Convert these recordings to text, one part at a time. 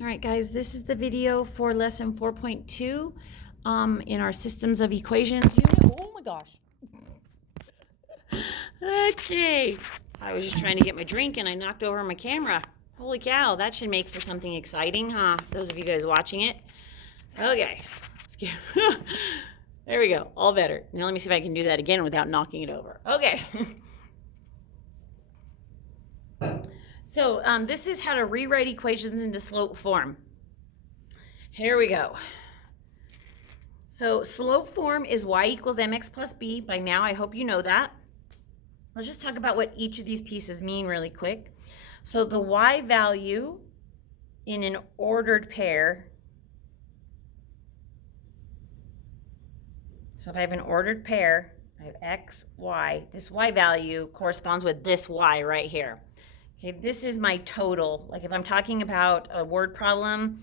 All right, guys, this is the video for lesson 4.2 in our systems of equations unit. Oh my gosh. Okay. I was just trying to get my drink and I knocked over my camera. Holy cow, that should make for something exciting, huh? Those of you guys watching it. Okay. Let's get there we go. All better. Now let me see if I can do that again without knocking it over. Okay. So this is how to rewrite equations into slope form. Here we go. So slope form is y equals mx plus b. By now, I hope you know that. Let's just talk about what each of these pieces mean really quick. So the y value in an ordered pair. So if I have an ordered pair, I have x, y. This y value corresponds with this y right here. Okay, this is my total. Like if I'm talking about a word problem,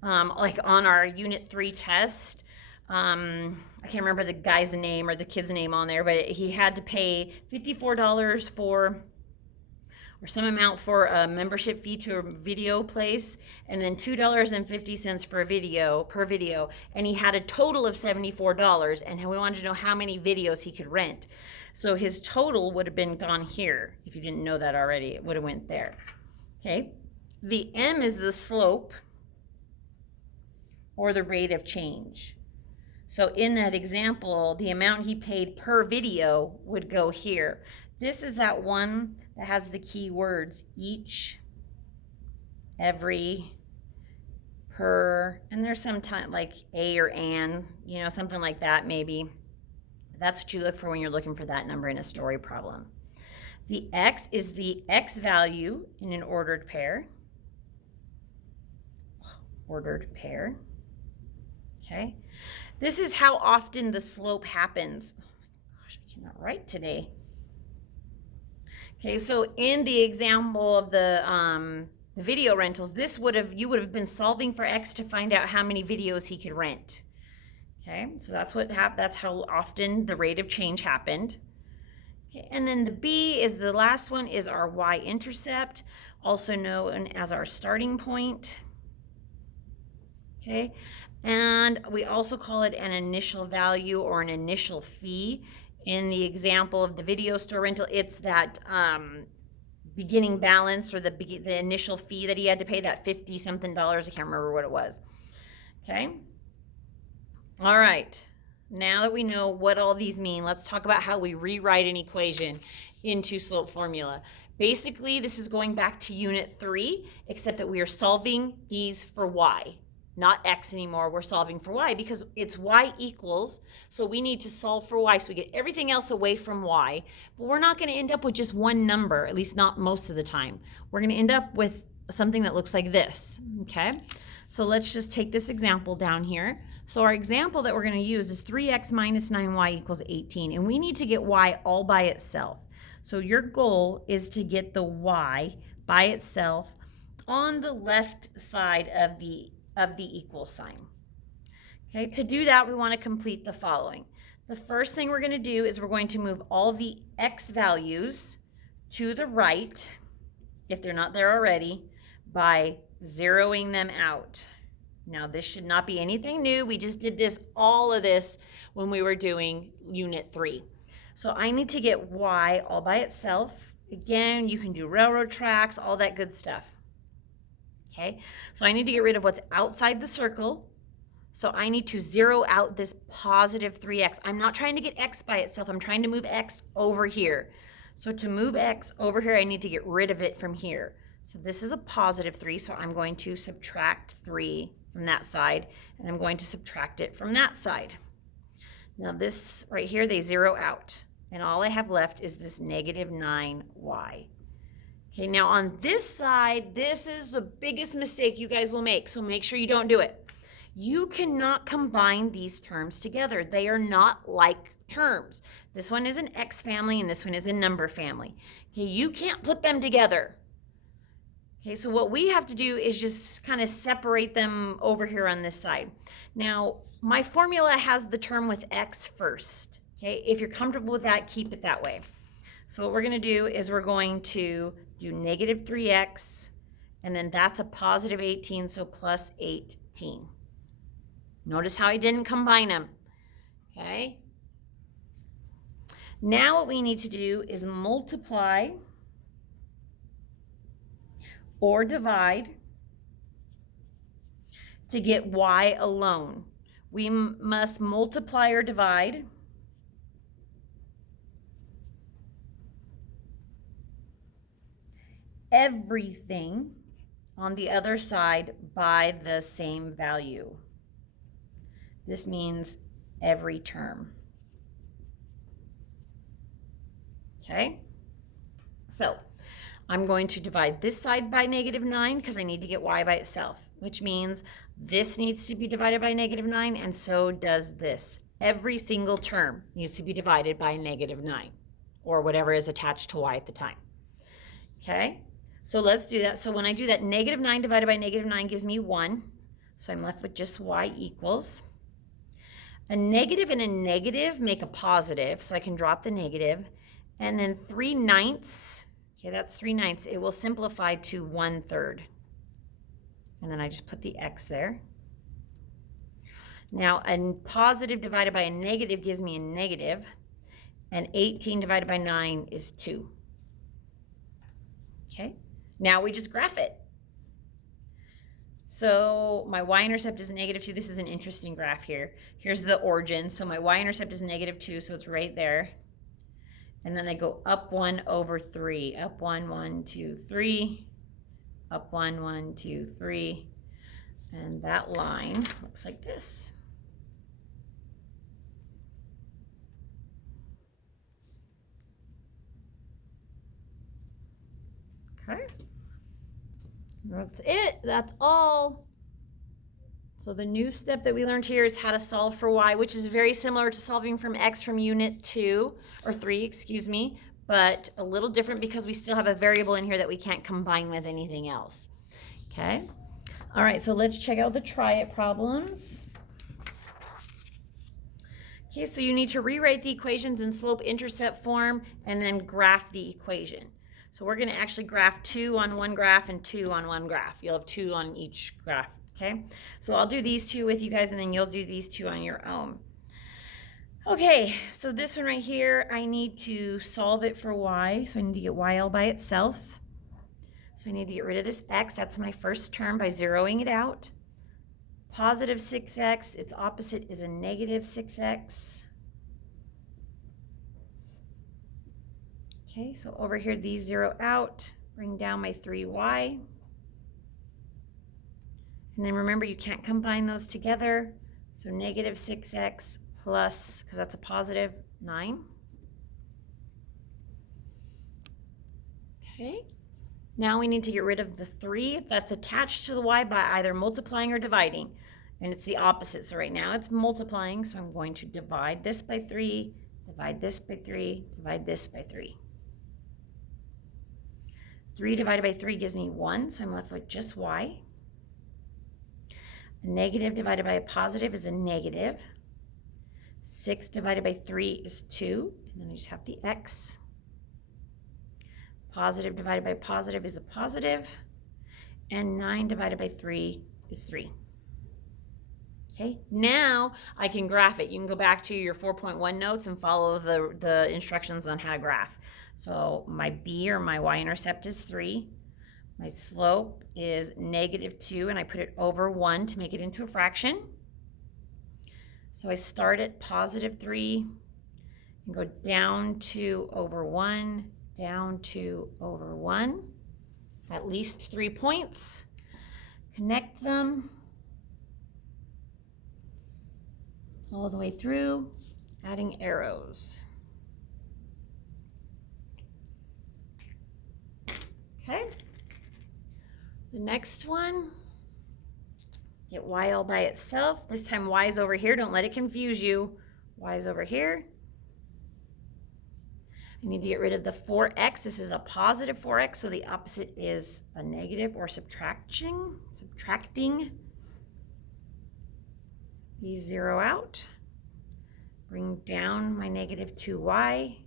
like on our Unit 3 test, I can't remember the guy's name or the kid's name on there, but he had to pay $54 for, or some amount for a membership fee to a video place, and then $2.50 for a video, per video, and he had a total of $74, and we wanted to know how many videos he could rent. So his total would have been gone here. If you didn't know that already, it would have went there. Okay, the m is the slope, or the rate of change. So in that example, the amount he paid per video would go here. This is that one that has the key words each, every, per, and there's some time like a or an, you know, something like that maybe. That's what you look for when you're looking for that number in a story problem. The x is the x value in an ordered pair. Ordered pair. Okay. This is how often the slope happens. Oh my gosh, I cannot write today. Okay, so in the example of the video rentals, you would have been solving for x to find out how many videos he could rent. Okay, so that's how often the rate of change happened. Okay, and then the b is the last one, is our y-intercept, also known as our starting point. Okay, and we also call it an initial value or an initial fee. In the example of the video store rental, it's that beginning balance or the initial fee that he had to pay, that $50-something. I can't remember what it was. Okay. All right. Now that we know what all these mean, let's talk about how we rewrite an equation into slope formula. Basically, this is going back to Unit 3, except that we are solving these for y. Not x anymore, we're solving for y because it's y equals, so we need to solve for y, so we get everything else away from y, but we're not gonna end up with just one number, at least not most of the time. We're gonna end up with something that looks like this, okay? So let's just take this example down here. So our example that we're gonna use is 3x minus 9y equals 18, and we need to get y all by itself. So your goal is to get the y by itself on the left side of the equal sign. Okay, to do that, we want to complete the following. The first thing we're going to do is we're going to move all the x values to the right, if they're not there already, by zeroing them out. Now, this should not be anything new. We just did all of this when we were doing Unit 3. So I need to get y all by itself. Again, you can do railroad tracks, all that good stuff. Okay, so I need to get rid of what's outside the circle. So I need to zero out this positive 3x. I'm not trying to get x by itself. I'm trying to move x over here. So to move x over here, I need to get rid of it from here. So this is a positive 3, so I'm going to subtract 3 from that side, and I'm going to subtract it from that side. Now this right here, they zero out, and all I have left is this negative 9y. Okay, now on this side, this is the biggest mistake you guys will make, so make sure you don't do it. You cannot combine these terms together. They are not like terms. This one is an x family and this one is a number family. Okay, you can't put them together. Okay, so what we have to do is just kind of separate them over here on this side. Now, my formula has the term with x first. Okay, if you're comfortable with that, keep it that way. So what we're going to do is we're going to do negative 3x and then that's a positive 18, so plus 18. Notice how I didn't combine them, okay? Now what we need to do is multiply or divide to get y alone. We must multiply or divide everything on the other side by the same value. This means every term. Okay? So I'm going to divide this side by -9 because I need to get y by itself, which means this needs to be divided by -9, and so does this. Every single term needs to be divided by -9, or whatever is attached to y at the time. Okay? So let's do that. So when I do that, -9 divided by -9 gives me 1. So I'm left with just y equals. A negative and a negative make a positive, so I can drop the negative. And then 3/9, okay, that's 3/9. It will simplify to 1/3. And then I just put the x there. Now, a positive divided by a negative gives me a negative. And 18 divided by 9 is 2. Okay, now we just graph it. So my y-intercept is -2. This is an interesting graph here. Here's the origin. So my y-intercept is -2, so it's right there. And then I go up 1 over 3. Up 1, 1, 2, 3. Up 1, 1, 2, 3. And that line looks like this. Okay. That's it. That's all. So the new step that we learned here is how to solve for y, which is very similar to solving from x from unit 2 or 3, excuse me, but a little different because we still have a variable in here that we can't combine with anything else. Okay. All right, so let's check out the try it problems. Okay, so you need to rewrite the equations in slope-intercept form and then graph the equation. So we're going to actually graph 2 on one graph and 2 on one graph. You'll have 2 on each graph, okay? So I'll do these 2 with you guys, and then you'll do these 2 on your own. Okay, so this one right here, I need to solve it for y. So I need to get y all by itself. So I need to get rid of this x. That's my first term by zeroing it out. Positive 6x, its opposite is a negative 6x. Okay, so over here, these zero out, bring down my 3y. And then remember, you can't combine those together. So negative 6x plus, because that's a positive, 9. Okay, now we need to get rid of the 3 that's attached to the y by either multiplying or dividing. And it's the opposite. So right now it's multiplying, so I'm going to divide this by 3, divide this by 3, divide this by 3. 3 divided by 3 gives me 1, so I'm left with just y. A negative divided by a positive is a negative. 6 divided by 3 is 2, and then I just have the x. Positive divided by positive is a positive, and 9 divided by 3 is 3. Okay, now I can graph it. You can go back to your 4.1 notes and follow the instructions on how to graph. So my b, or my y-intercept, is 3. My slope is -2, and I put it over 1 to make it into a fraction. So I start at positive 3 and go down 2 over 1, down 2 over 1, at least 3 points. Connect them all the way through, adding arrows. Okay, the next one, get y all by itself. This time y is over here. Don't let it confuse you. Y is over here. I need to get rid of the 4x. This is a positive 4x, so the opposite is a negative or subtracting. These zero out. Bring down my -2y.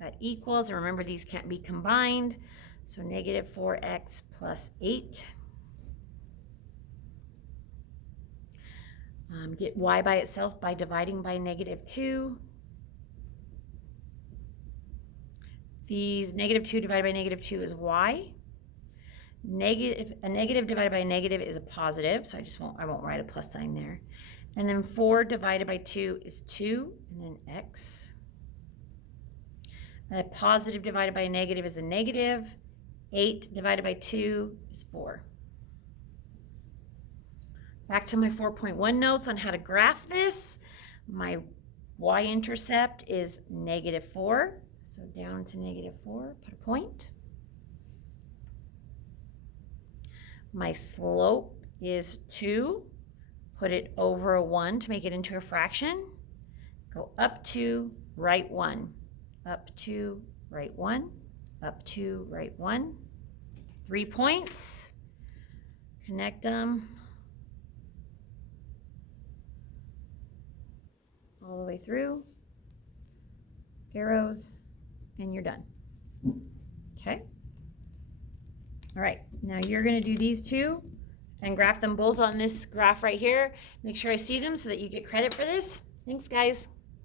That equals, and remember these can't be combined, So negative 4x plus 8. Get y by itself by dividing by negative 2. These negative 2 divided by negative 2 is y. A negative divided by a negative is a positive, so I won't write a plus sign there. And then 4 divided by 2 is 2, and then x. A positive divided by a negative is a negative. 8 divided by 2 is 4. Back to my 4.1 notes on how to graph this. My y-intercept is negative 4. So down to negative 4, put a point. My slope is 2. Put it over a 1 to make it into a fraction. Go up 2, right 1. Up 2, right 1. Up 2, right 1. 3 points. Connect them all the way through. Arrows, and you're done. Okay? All right, now you're going to do these two and graph them both on this graph right here. Make sure I see them so that you get credit for this. Thanks, guys.